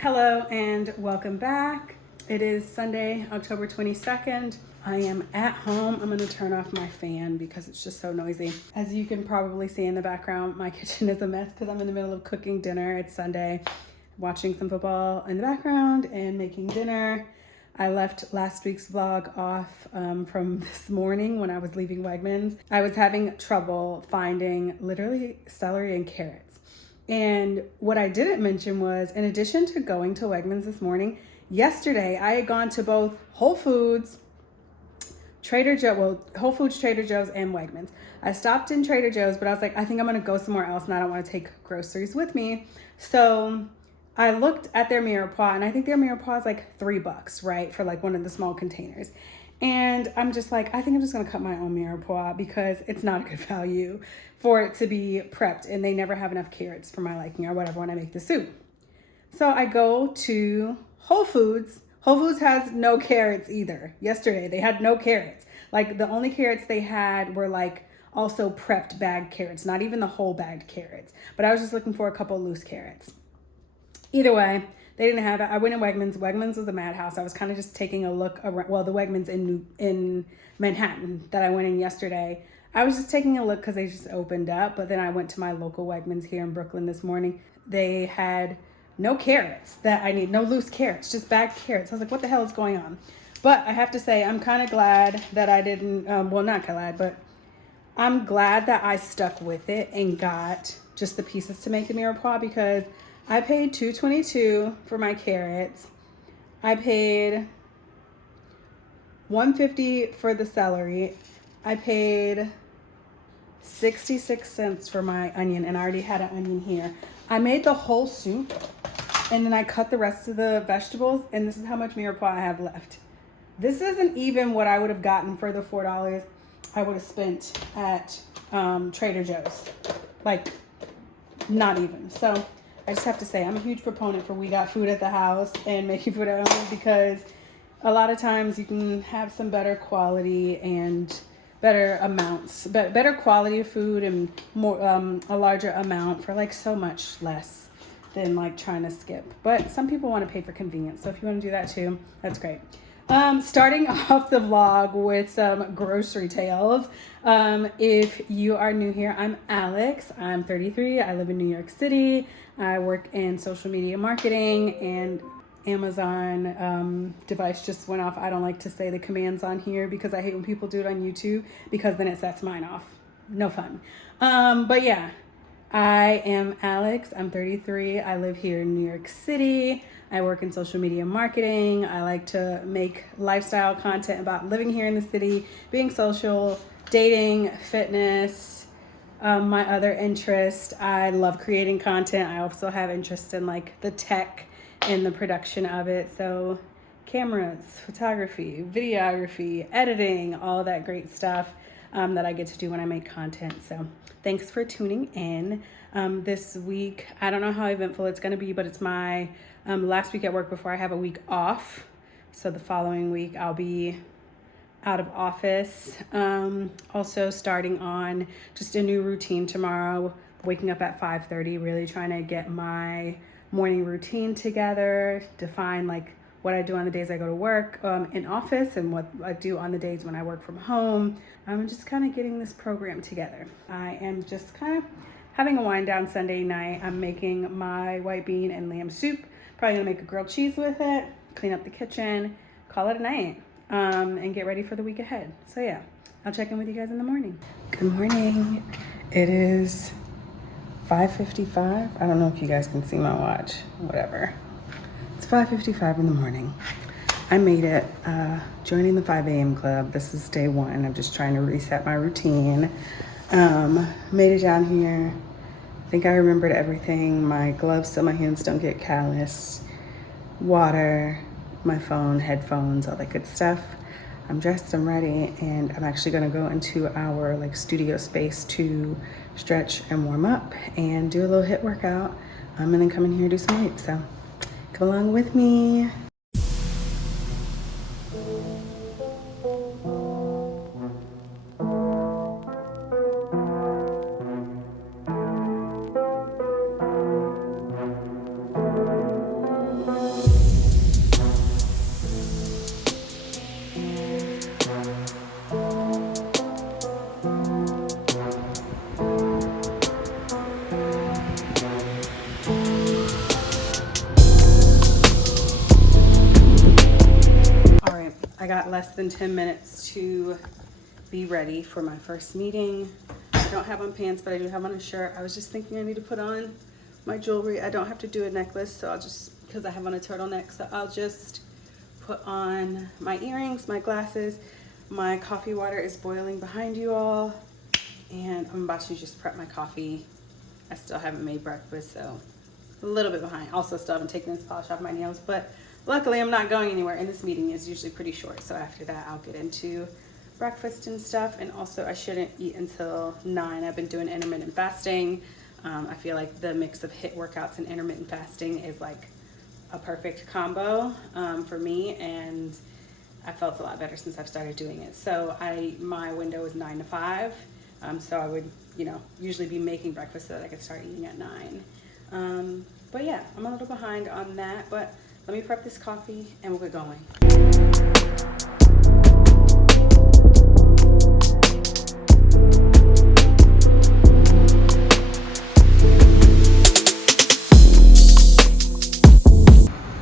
Hello and welcome back. It is Sunday, October 22nd. I am at home. I'm going to turn off my fan because it's just so noisy. As you can probably see in the background, my kitchen is a mess because I'm in the middle of cooking dinner. It's Sunday, watching some football in the background and making dinner. I left last week's vlog off from this morning when I was leaving Wegmans. I was having trouble finding literally celery and carrots. And what I didn't mention was, in addition to going to Wegmans this morning, yesterday I had gone to both Whole Foods, Trader Joe's, and Wegmans. I stopped in Trader Joe's, but I was like, I think I'm gonna go somewhere else and I don't wanna take groceries with me. So I looked at their mirepoix, and I think their mirepoix is like $3, right? For like one of the small containers. And I'm just like, I think I'm just gonna cut my own mirepoix because it's not a good value for it to be prepped, and they never have enough carrots for my liking or whatever when I make the soup. So I go to Whole Foods. Whole Foods has no carrots either. Yesterday they had no carrots. Like the only carrots they had were like also prepped bagged carrots, not even the whole bagged carrots. But I was just looking for a couple loose carrots. Either way, they didn't have it. I went in Wegmans. Wegmans was a madhouse. I was kind of just taking a look around. Well, the Wegmans in Manhattan that I went in yesterday, I was just taking a look because they just opened up. But then I went to my local Wegmans here in Brooklyn this morning. They had no carrots that I need, no loose carrots, just bagged carrots. I was like, what the hell is going on? But I have to say, I'm kind of glad that I didn't, well, not glad, but I'm glad that I stuck with it and got just the pieces to make the mirepoix, because I paid $2.22 for my carrots. I paid $1.50 for the celery. I paid 66 cents for my onion, and I already had an onion here. I made the whole soup, and then I cut the rest of the vegetables, and this is how much mirepoix I have left. This isn't even what I would have gotten for the $4 I would have spent at Trader Joe's. Like, not even. So I just have to say, I'm a huge proponent for we got food at the house and making food at home, because a lot of times you can have some better quality and better amounts, better quality of food and more a larger amount for like so much less than like trying to skip. But some people want to pay for convenience, so if you want to do that too, that's great. Starting off the vlog with some grocery tales. If you are new here, I'm Alex. I'm 33. I live in New York City. I work in social media marketing, and Amazon device just went off. I don't like to say the commands on here because I hate when people do it on YouTube, because then it sets mine off. No fun. But yeah, I am Alex. I'm 33. I live here in New York City. I work in social media marketing. I like to make lifestyle content about living here in the city, being social, dating, fitness. My other interest, I love creating content. I also have interest in like the tech and the production of it. So cameras, photography, videography, editing, all that great stuff that I get to do when I make content. So thanks for tuning in. This week, I don't know how eventful it's going to be, but it's my last week at work before I have a week off. So the following week I'll be out of office. Also starting on just a new routine tomorrow, waking up at 5:30, really trying to get my morning routine together, define like what I do on the days I go to work in office and what I do on the days when I work from home. I'm just kind of getting this program together. I am just kind of having a wind down Sunday night. I'm making my white bean and lamb soup. Probably gonna make a grilled cheese with it, clean up the kitchen, call it a night, and get ready for the week ahead. So yeah, I'll check in with you guys in the morning. Good morning. It is 5:55. I don't know if you guys can see my watch, whatever. It's 5:55 in the morning. I made it, joining the 5 a.m. club. This is day one. I'm just trying to reset my routine. Made it down here. I think I remembered everything. My gloves so my hands don't get calloused. Water, my phone, headphones, all that good stuff. I'm dressed, I'm ready, and I'm actually gonna go into our like studio space to stretch and warm up and do a little HIIT workout, and then come in here and do some weights. So come along with me. I got less than 10 minutes to be ready for my first meeting. I don't have on pants, but I do have on a shirt. I was just thinking I need to put on my jewelry. I don't have to do a necklace, so I'll just, because I have on a turtleneck, so I'll just put on my earrings, my glasses. My coffee water is boiling behind you all, and I'm about to just prep my coffee. I still haven't made breakfast, so a little bit behind. Also still haven't taken this polish off my nails, but luckily I'm not going anywhere, and this meeting is usually pretty short, so after that I'll get into breakfast and stuff. And also I shouldn't eat until 9. I've been doing intermittent fasting. I feel like the mix of HIIT workouts and intermittent fasting is like a perfect combo for me, and I felt a lot better since I've started doing it. So my window is 9 to 5, so I would usually be making breakfast so that I could start eating at 9. But yeah, I'm a little behind on that, but let me prep this coffee and we'll get going.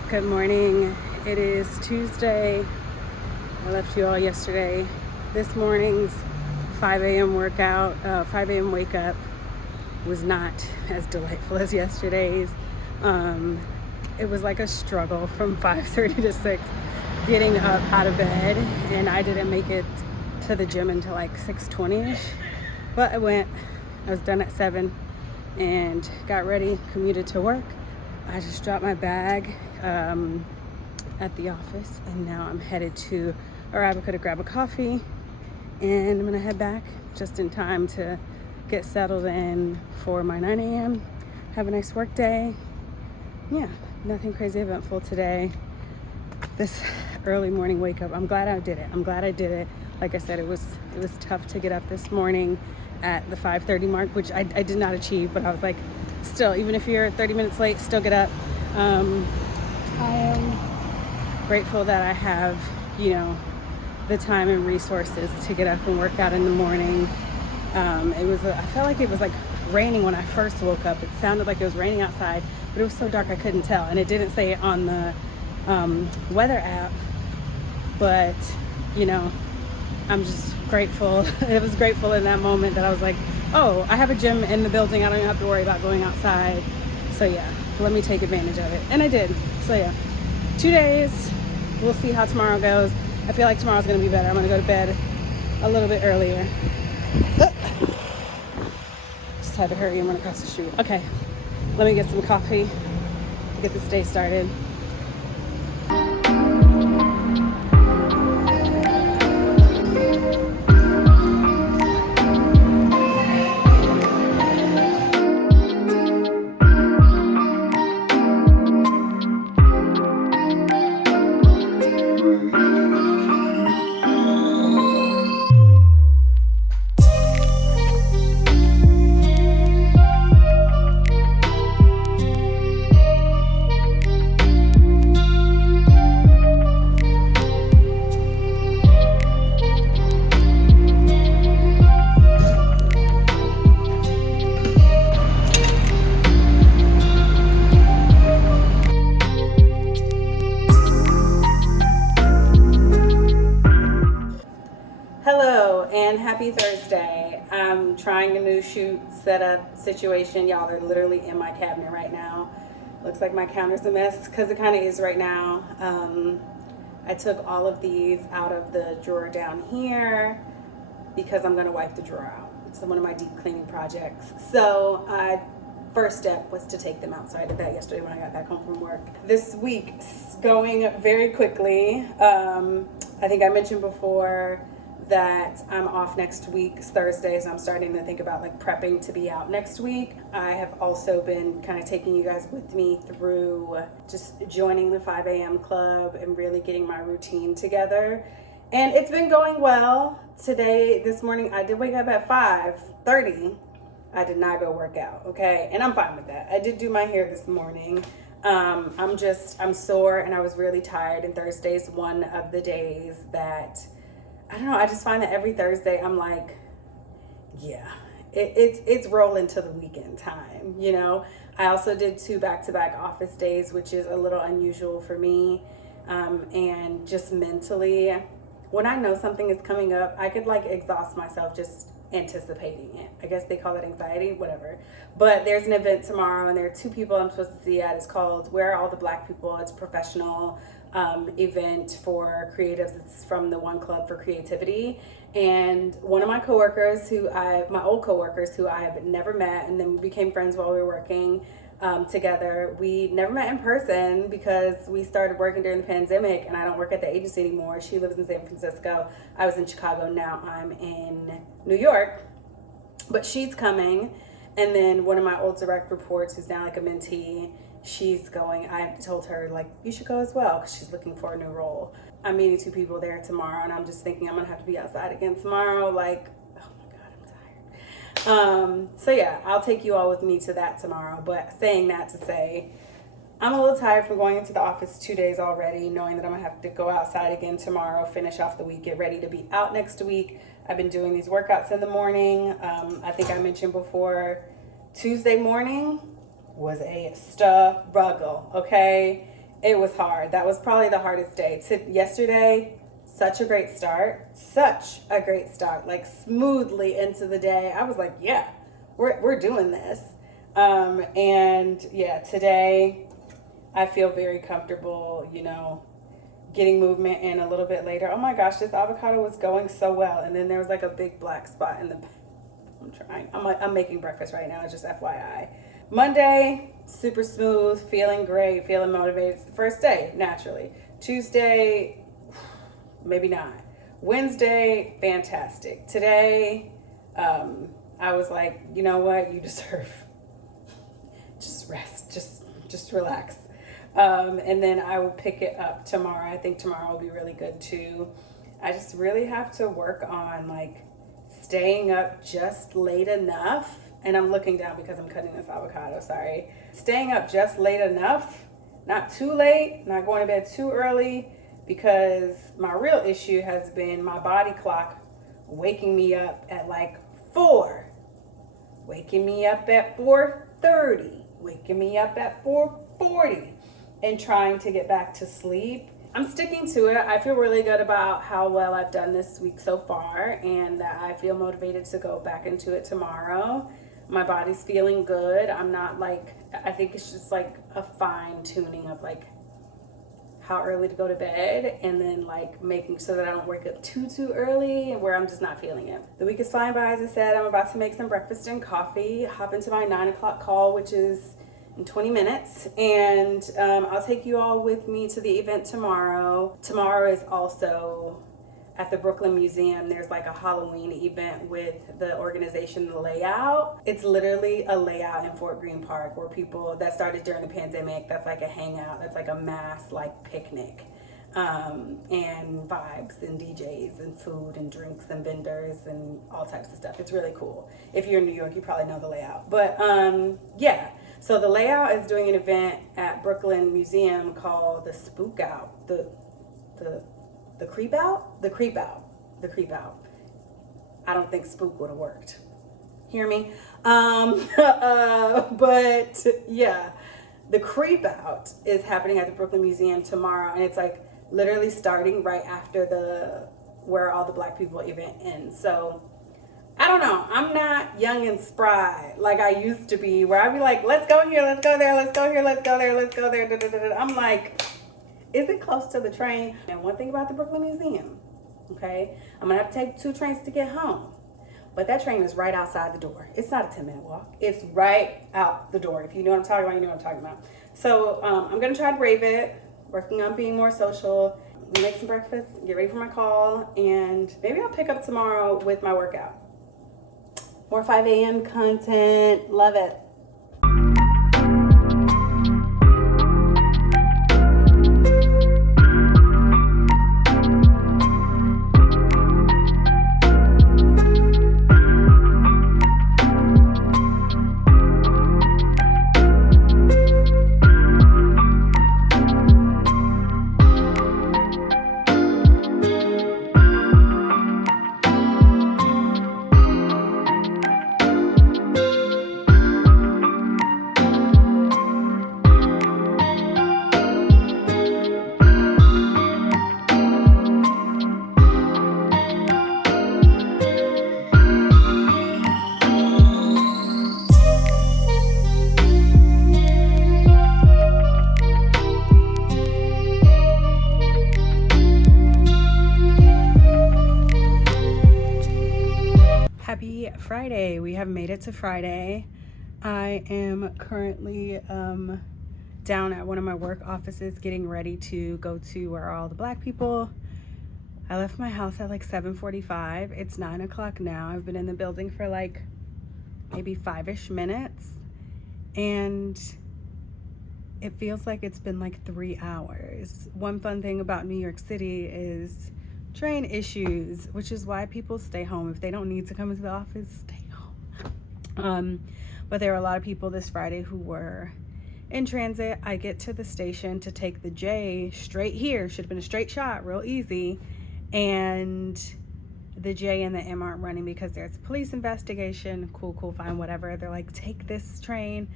Good morning. It is Tuesday. I left you all yesterday. This morning's 5 a.m. workout, 5 a.m. wake up was not as delightful as yesterday's. It was like a struggle from 5:30 to 6 getting up out of bed, and I didn't make it to the gym until like 6:20ish, but I was done at 7 and got ready, commuted to work. I just dropped my bag at the office, and now I'm headed to Arabica to grab a coffee, and I'm gonna head back just in time to get settled in for my 9 a.m. Have a nice work day. Yeah, nothing crazy eventful today. This early morning wake up, I'm glad I did it. Like I said, it was tough to get up this morning at the 5:30 mark, which I did not achieve, but I was like, still, even if you're 30 minutes late, still get up. I am grateful that I have, the time and resources to get up and work out in the morning. I felt like it was like raining when I first woke up. It sounded like it was raining outside, but it was so dark I couldn't tell, and it didn't say it on the weather app. But I'm just grateful. It was grateful in that moment that I was like, oh, I have a gym in the building. I don't even have to worry about going outside. So yeah, let me take advantage of it, and I did. So yeah, 2 days. We'll see how tomorrow goes. I feel like tomorrow's gonna be better. I'm gonna go to bed a little bit earlier. Just had to hurry and run across the street. Okay, let me get some coffee, get this day started. And happy Thursday. I'm trying a new shoot setup situation. Y'all are literally in my cabinet right now. Looks like my counter's a mess because it kind of is right now. I took all of these out of the drawer down here because I'm going to wipe the drawer out. It's one of my deep cleaning projects. So first step was to take them out. So I did that yesterday when I got back home from work. This week's going very quickly. I think I mentioned before that I'm off next week, Thursday, so I'm starting to think about like prepping to be out next week. I have also been kind of taking you guys with me through just joining the 5 a.m. club and really getting my routine together. And it's been going well. This morning, I did wake up at 5:30. I did not go work out, okay? And I'm fine with that. I did do my hair this morning. I'm sore and I was really tired, and Thursday's one of the days that, I don't know, I just find that every Thursday I'm like, yeah, it's rolling to the weekend time, you know? I also did 2 back-to-back office days, which is a little unusual for me. And just mentally, when I know something is coming up, I could like exhaust myself just anticipating it. I guess they call it anxiety, whatever. But there's an event tomorrow and there are 2 people I'm supposed to see at. It's called Where Are All the Black People? It's a professional event for creatives. It's from the One Club for Creativity. And one of my coworkers my old coworkers who I have never met, and then we became friends while we were working together. We never met in person because we started working during the pandemic, and I don't work at the agency anymore. She lives in San Francisco. I was in Chicago. Now I'm in New York, but she's coming. And then one of my old direct reports, who's now like a mentee, she's going. I told her like, you should go as well, because she's looking for a new role. I'm meeting 2 people there tomorrow, and I'm just thinking I'm gonna have to be outside again tomorrow. Like, oh my God, I'm tired. So yeah, I'll take you all with me to that tomorrow. But saying that to say, I'm a little tired from going into the office 2 days already, knowing that I'm gonna have to go outside again tomorrow, finish off the week, get ready to be out next week. I've been doing these workouts in the morning. I think I mentioned before, Tuesday morning was a struggle, okay? It was hard. That was probably the hardest day. Yesterday, such a great start. Like smoothly into the day. I was like, yeah, we're doing this. And yeah, today I feel very comfortable, you know, getting movement in a little bit later. Oh my gosh, this avocado was going so well. And then there was like a big black spot in the, I'm making breakfast right now, just FYI. Monday, super smooth, feeling great, feeling motivated. It's the first day, naturally. Tuesday, maybe not. Wednesday, fantastic. Today, I was like, you know what, you deserve just rest, just relax. And then I will pick it up tomorrow. I think tomorrow will be really good too. I just really have to work on like staying up just late enough. And I'm looking down because I'm cutting this avocado, sorry. Staying up just late enough, not too late, not going to bed too early, because my real issue has been my body clock waking me up at like 4, waking me up at 4:30, waking me up at 4:40, and trying to get back to sleep. I'm sticking to it. I feel really good about how well I've done this week so far, and that I feel motivated to go back into it tomorrow. My body's feeling good. I'm not like, I think it's just like a fine tuning of like how early to go to bed, and then like making sure that I don't wake up too early and where I'm just not feeling it. The week is flying by, as I said. I'm about to make some breakfast and coffee, hop into my 9 o'clock call, which is in 20 minutes, and I'll take you all with me to the event tomorrow. Tomorrow is also at the Brooklyn Museum. There's like a Halloween event with the organization The Layout. It's literally a layout in Fort Greene Park where people, that started during the pandemic, that's like a hangout, that's like a mass like picnic, and vibes and DJs and food and drinks and vendors and all types of stuff. It's really cool. If you're in New York, you probably know The Layout. But yeah, so The Layout is doing an event at Brooklyn Museum called the Spook Out, the Creep Out? The Creep Out. I don't think Spook would have worked. Hear me? But yeah, the Creep Out is happening at the Brooklyn Museum tomorrow, and it's like literally starting right after the Where All the Black People event ends. So I don't know. I'm not young and spry like I used to be, where I'd be like, let's go here, let's go there, let's go here, let's go there, let's go there. I'm like, Is it close to the train? And one thing about the Brooklyn Museum, okay, I'm gonna have to take 2 trains to get home. But that train is right outside the door. It's not a 10-minute walk. It's right out the door. If you know what I'm talking about, you know what I'm talking about. So I'm gonna try to brave it, working on being more social, make some breakfast, get ready for my call, and maybe I'll pick up tomorrow with my workout. More 5 a.m. content, love it. Happy Friday. We have made it to Friday. I am currently down at one of my work offices getting ready to go to where all the black people. I left my house at like 7:45. It's 9 o'clock now. I've been in the building for like maybe 5-ish minutes, and it feels like it's been like 3 hours. One fun thing about New York City is train issues, which is why people stay home. If they don't need to come into the office, stay home. But there were a lot of people this Friday who were in transit. I get to the station to take the J straight here. Should have been a straight shot, real easy. And the J and the M aren't running because there's a police investigation. Cool, fine, whatever. They're like, take this train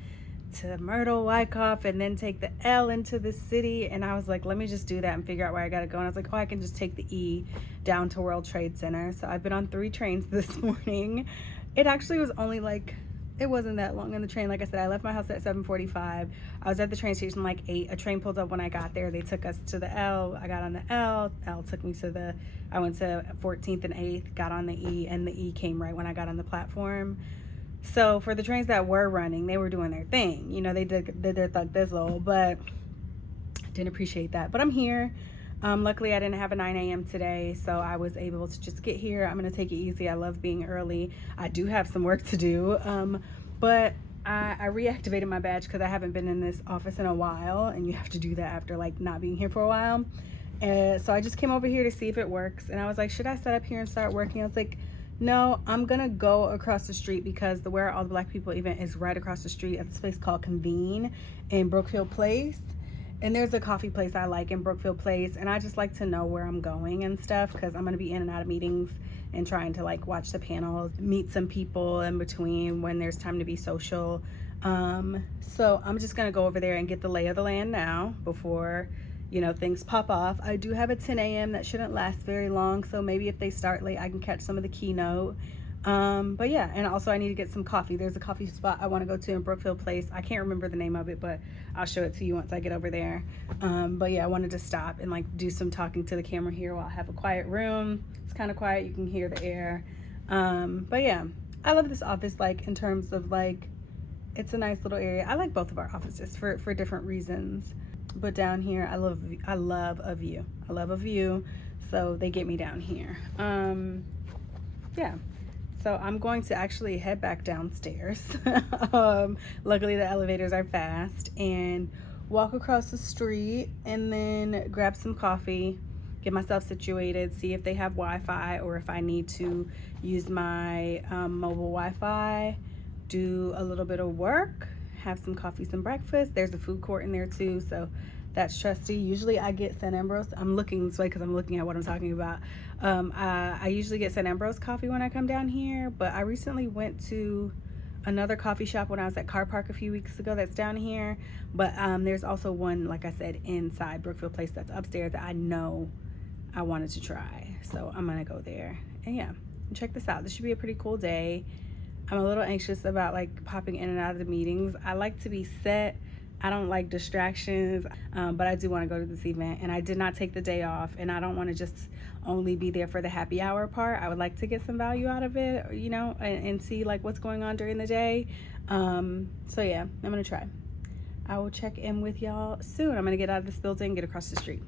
to Myrtle, Wyckoff, and then take the L into the city. And I was like, let me just do that and figure out where I gotta go. And I was like, oh, I can just take the E down to World Trade Center. So I've been on 3 trains this morning. It actually was only like, it wasn't that long on the train. Like I said, I left my house at 7:45. I was at the train station like 8. A train pulled up when I got there. They took us to the L. I got on the L. L took me to the, I went to 14th and 8th, got on the E, and the E came right when I got on the platform. So for the trains that were running, they were doing their thing. You know, they did their thug thizzle, but I didn't appreciate that. But I'm here. Luckily, I didn't have a 9 a.m. today, so I was able to just get here. I'm going to take it easy. I love being early. I do have some work to do, but I reactivated my badge because I haven't been in this office in a while, and you have to do that after like not being here for a while. So I just came over here to see if it works, and I was like, should I set up here and start working? I was like, no, I'm gonna go across the street because the Where Are All the Black People event is right across the street at this place called Convene in Brookfield Place. And there's a coffee place I like in Brookfield Place, and I just like to know where I'm going and stuff because I'm gonna be in and out of meetings and trying to like watch the panels, meet some people in between when there's time to be social. So I'm just gonna go over there and get the lay of the land now before, you know, things pop off. I do have a 10 a.m. that shouldn't last very long, so maybe if they start late I can catch some of the keynote. But yeah, and also I need to get some coffee. There's a coffee spot I want to go to in Brookfield Place. I can't remember the name of it, but I'll show it to you once I get over there. But yeah, I wanted to stop and like do some talking to the camera here while I have a quiet room. It's kind of quiet, you can hear the air. But yeah, I love this office, like in terms of like, it's a nice little area. I like both of our offices for different reasons. But down here, I love a view. I love a view, so they get me down here. Yeah. So I'm going to actually head back downstairs. Luckily the elevators are fast, and walk across the street and then grab some coffee, get myself situated, see if they have Wi-Fi or if I need to use my mobile Wi-Fi, do a little bit of work, have some coffee, some breakfast. There's a food court in there too, so that's trusty. Usually I get San Ambrose. I'm looking this way because I'm looking at what I'm talking about. I usually get San Ambrose coffee when I come down here, but I recently went to another coffee shop when I was at Car Park a few weeks ago that's down here. But there's also one, like I said, inside Brookfield Place that's upstairs that I know I wanted to try. So I'm gonna go there. And yeah, check this out. This should be a pretty cool day. I'm a little anxious about like popping in and out of the meetings. I like to be set I don't like distractions, but I do want to go to this event, and I did not take the day off, and I don't want to just only be there for the happy hour part. I would like to get some value out of it, you know, and see like what's going on during the day. So yeah, I'm gonna try. I will check in with y'all soon. I'm gonna get out of this building, get across the street.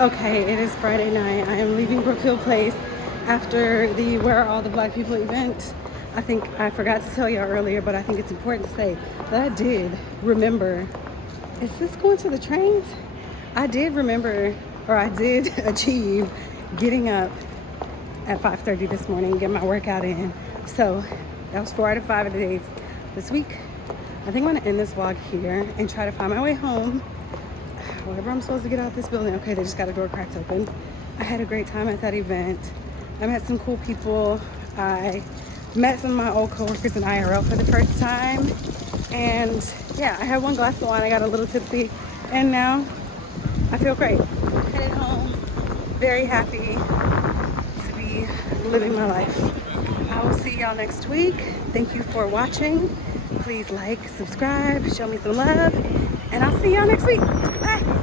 Okay, it is Friday night. I am leaving Brookfield Place after the Where Are All the Black People event. I think I forgot to tell y'all earlier, but I think it's important to say that I did remember. Is this going to the trains? I did remember, or I did achieve getting up at 5:30 this morning, get my workout in. So that was 4 out of 5 of the days this week. I think I'm gonna end this vlog here and try to find my way home. Wherever I'm supposed to get out this building. Okay, they just got a door cracked open. I had a great time at that event. I met some cool people. I met some of my old coworkers in IRL for the first time. And yeah, I had one glass of wine. I got a little tipsy. And now I feel great. Headed home. Very happy to be living my life. I will see y'all next week. Thank you for watching. Please like, subscribe, show me some love. And I'll see y'all next week. Bye.